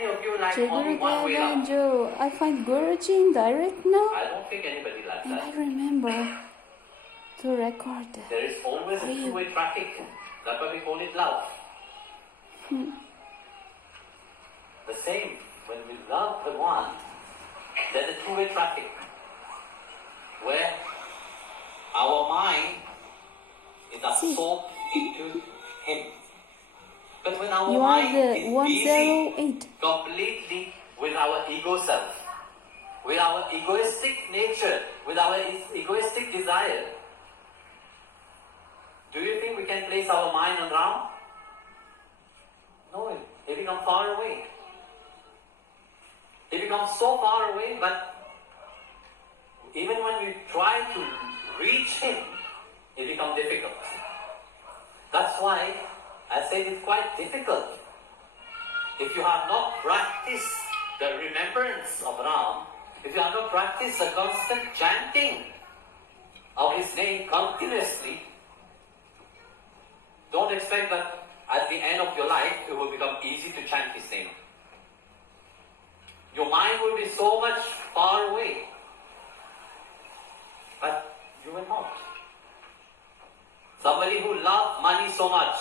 many of you like Jai only one way love? Anju, I find Guruji in direct now. I don't think anybody likes And that. I remember to record that. There is always a two-way traffic. That's why we call it love. The same, when we love the one, there's a two-way traffic where our mind is absorbed into him. But when our You are mind the is 108. busy completely with our ego self, with our egoistic nature, with our egoistic desire, do you think we can place our mind on Ram? No, he becomes far away. He becomes so far away, but even when we try to reach him, it becomes difficult. That's why I say it's quite difficult. If you have not practiced the remembrance of Ram, if you have not practiced the constant chanting of his name continuously, don't expect that at the end of your life it will become easy to chant his name. Your mind will be so much far away, but you will not. Somebody who loves money so much,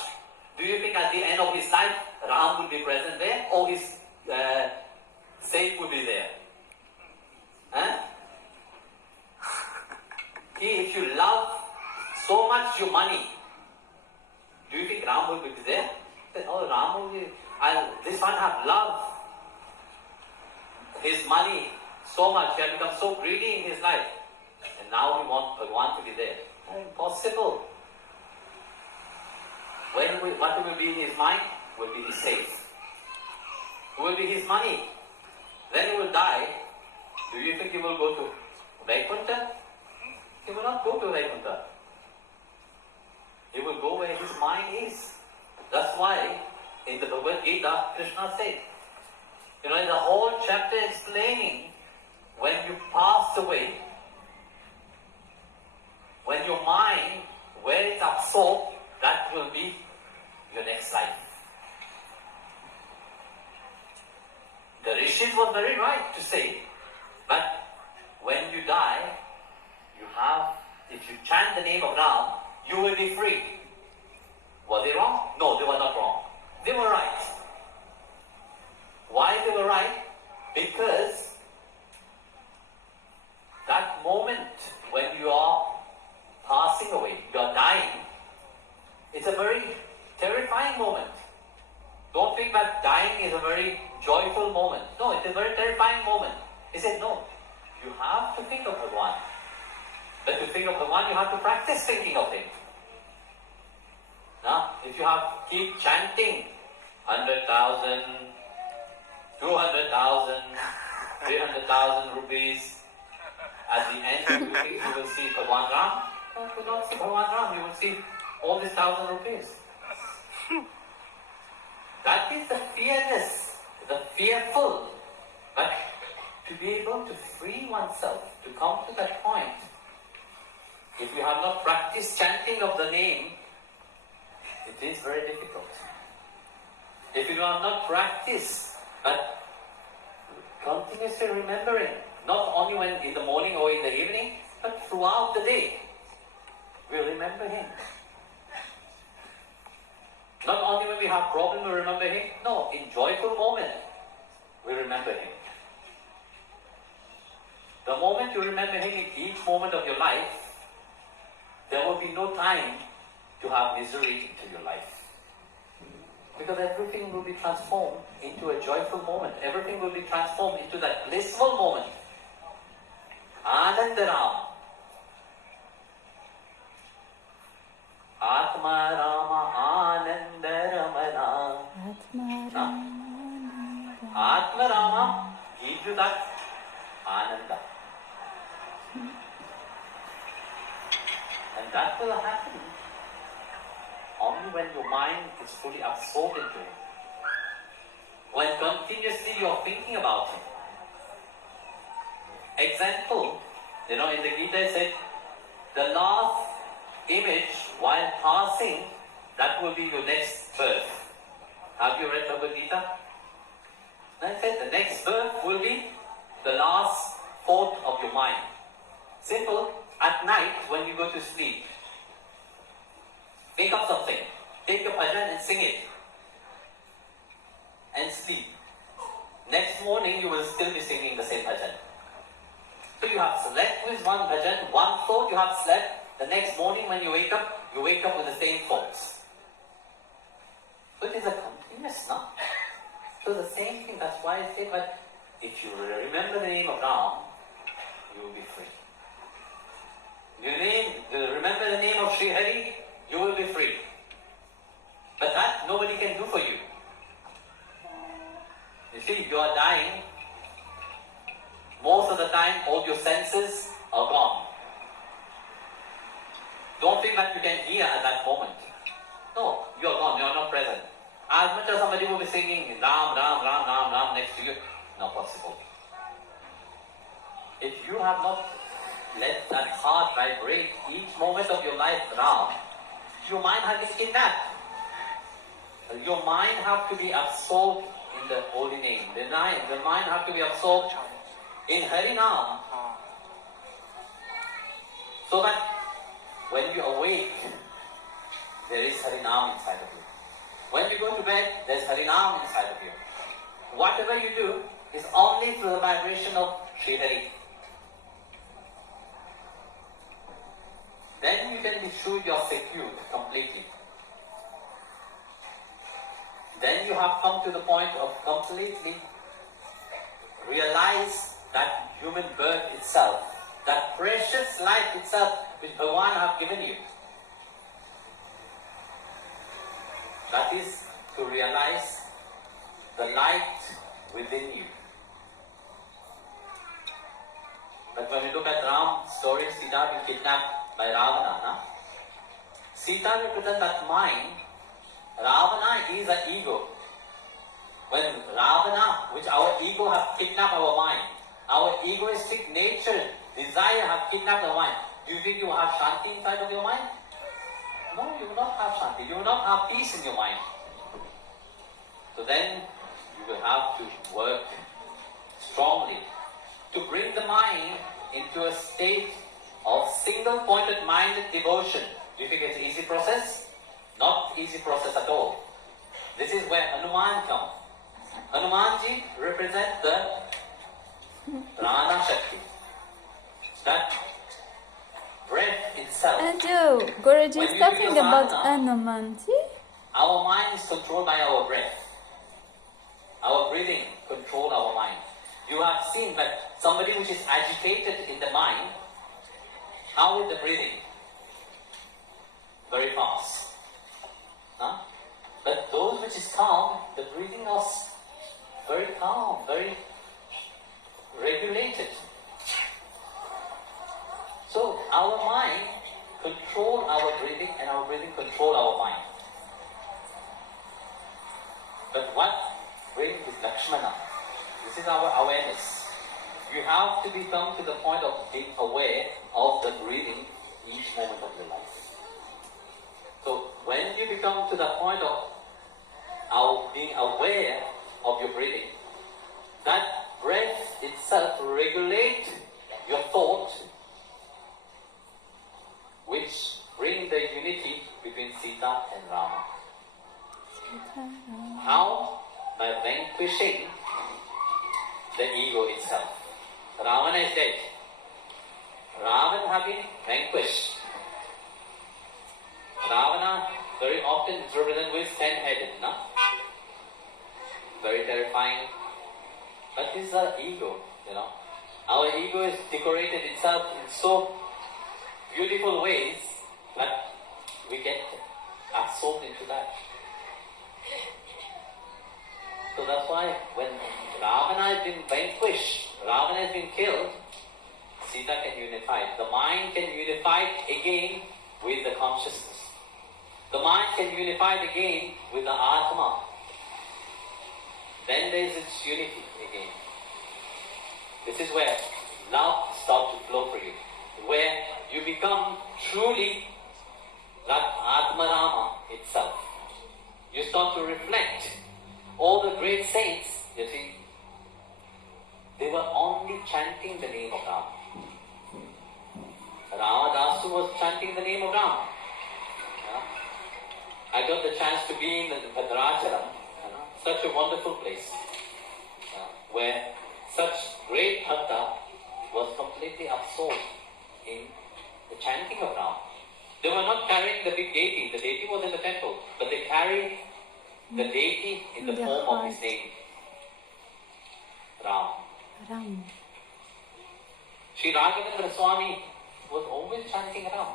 do you think at the end of his life Ram will be present there, or his safe will be there? Huh? If you love so much your money, do you think Ram will be there? Oh, Ram will be. This one have love his money so much, he has become so greedy in his life, and now he wants Bhagwan to be there. Impossible. What will be in his mind? Will be his safe. Will be his money. Then he will die. Do you think he will go to Vaikuntha? He will not go to Vaikuntha. He will go where his mind is. That's why in the Bhagavad Gita, Krishna said, in the whole chapter explaining, when you pass away, when your mind, where it's absorbed, that will be your next life. The Rishis was very right to say, but when you die, if you chant the name of Ram, you will be free. Were they wrong? No, they were not wrong. They were right. Why they were right? Because that moment when you are passing away, you are dying, it's a very terrifying moment. Don't think that dying is a very joyful moment. No, it's a very terrifying moment. He said, no, you have to think of Bhagwan. But to think of Bhagwan, you have to practice thinking of him. Now, if you keep chanting 100,000, 200,000, 300,000 rupees, at the end you will see Bhagwan Ram. No, you will not see Bhagwan Ram, you will see all these 1,000 rupees. That is the fearless, the fearful. But to be able to free oneself, to come to that point, if you have not practiced chanting of the name, it is very difficult. If you have not practiced, but continuously remembering, not only when in the morning or in the evening, but throughout the day, we remember him. Not only when we have problem we remember him, no, in joyful moment, we remember him. The moment you remember him in each moment of your life, there will be no time to have misery into your life. Because everything will be transformed into a joyful moment. Everything will be transformed into that blissful moment. Anandaram. Atma Rama Anandaramana. Atma Rama gives you that Ananda. And that will happen only when your mind is fully absorbed into it. When continuously you are thinking about it. Example, in the Gita it said, the last image while passing, that will be your next birth. Have you read Bhagavad Gita? Then I said the next birth will be the last thought of your mind. Simple. At night when you go to sleep, make up something. Take a bhajan and sing it. And sleep. Next morning you will still be singing the same bhajan. So you have slept with one bhajan, one thought you have slept. The next morning when you wake up with the same thoughts. So it is a continuous, no? So the same thing, that's why I say, but if you remember the name of Ram, you will be free. Remember the name of Sri Hari, you will be free. But that nobody can do for you. You see, you are dying. Most of the time, all your senses are gone. Don't think that you can hear at that moment. No, you are gone, you are not present. As much as somebody will be singing Ram, Ram, Ram, Ram, Ram next to you, not possible. If you have not let that heart vibrate each moment of your life Ram, your mind has been kidnapped. Your mind has to be absorbed in the holy name. The mind has to be absorbed in Harinam. So that when you awake, there is Harinam inside of you. When you go to bed, there is Harinam inside of you. Whatever you do is only through the vibration of Sri Hari. Then you can be sure you are secured completely. Then you have come to the point of completely realize that human birth itself, that precious life itself which Bhagavan have given you. That is to realize the light within you. But when we look at Ram's story, Sita being kidnapped by Ravana. Sita represents that mind. Ravana is an ego. When Ravana, which our ego have kidnapped our mind, our egoistic nature, desire have kidnapped our mind. Do you think you have Shanti inside of your mind? No, you will not have Shanti. You will not have peace in your mind. So then you will have to work strongly to bring the mind into a state of single-pointed minded devotion. Do you think it's an easy process? Not easy process at all. This is where Hanuman comes. Hanumanji represents the Prana Shakti. That breath itself. Anju, Guruji is talking about Hanumanji. Our mind is controlled by our breath. Our breathing controls our mind. You have seen that somebody which is agitated in the mind, how is the breathing? Very fast. Huh? But those which is calm, the breathing is very calm, very regulated. So our mind control our breathing and our breathing control our mind. But what brings is Lakshmana. This is our awareness. You have to become to the point of being aware of the breathing each moment of your life. So when you become to the point of being aware of your breathing, that breath itself regulates your thought, which bring the unity between Sita and Rama. How? By vanquishing the ego itself. Ravana is dead. Ravana has been vanquished. Ravana very often is represented with 10-headed, no? Very terrifying. But this is our ego, you know. Our ego is decorated itself in so beautiful ways that we get absorbed into that. So that's why when Ravana has been vanquished, Ravana has been killed, Sita can unify. The mind can unify again with the consciousness. The mind can unify again with the Atma. Then there is its unity again. This is where love starts to flow for you. Where you become truly that Atma Rama itself. You start to reflect all the great saints, you see, such a wonderful place where such great bhakta was completely absorbed in the chanting of Ram. They were not carrying the big deity. The deity was in the temple, but they carried the deity in the Their form of his heart. name, Ram. Ram. Sri Raghavendra Swami was always chanting Ram.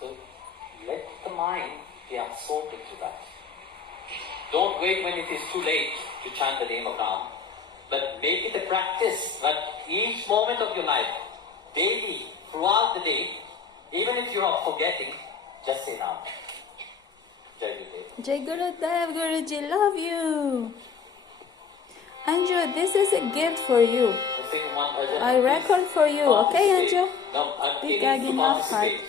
So let the mind be absorbed into that. Don't wait when it is too late to chant the name of Ram, but make it a practice that each moment of your life, daily, throughout the day, even if you are forgetting, just say Ram. Jai Gurudev. Jai Gurudev, Guruji, love you. Anju, this is a gift for you. I sing one bhajan. I record for you, okay, Participate. Anju? Now, Bhakti Big needs to enough participate. heart.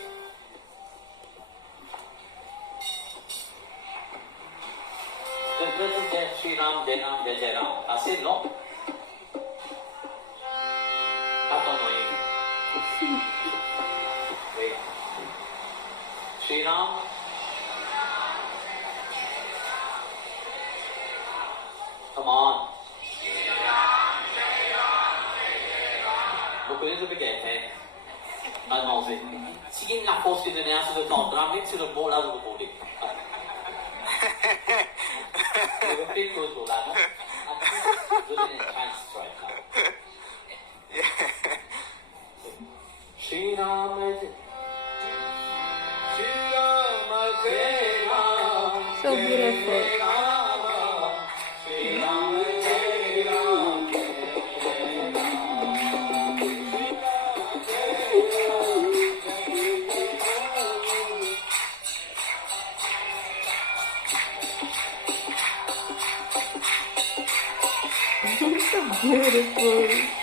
This is Jai Shri Ram, Jai Ram, Jai Jai Ram. I said no. How annoying. Wait. Shri Ram. Come on. Look, this is a big thing. I know it. Sige na post in the nasa the top. Ram needs to the bowl out of the body. You have big goes to that. I'm looking at chance right now. Shri Ram, Shri Ram, Jai Ram, So beautiful. Shri Ram, Jai Ram, So beautiful.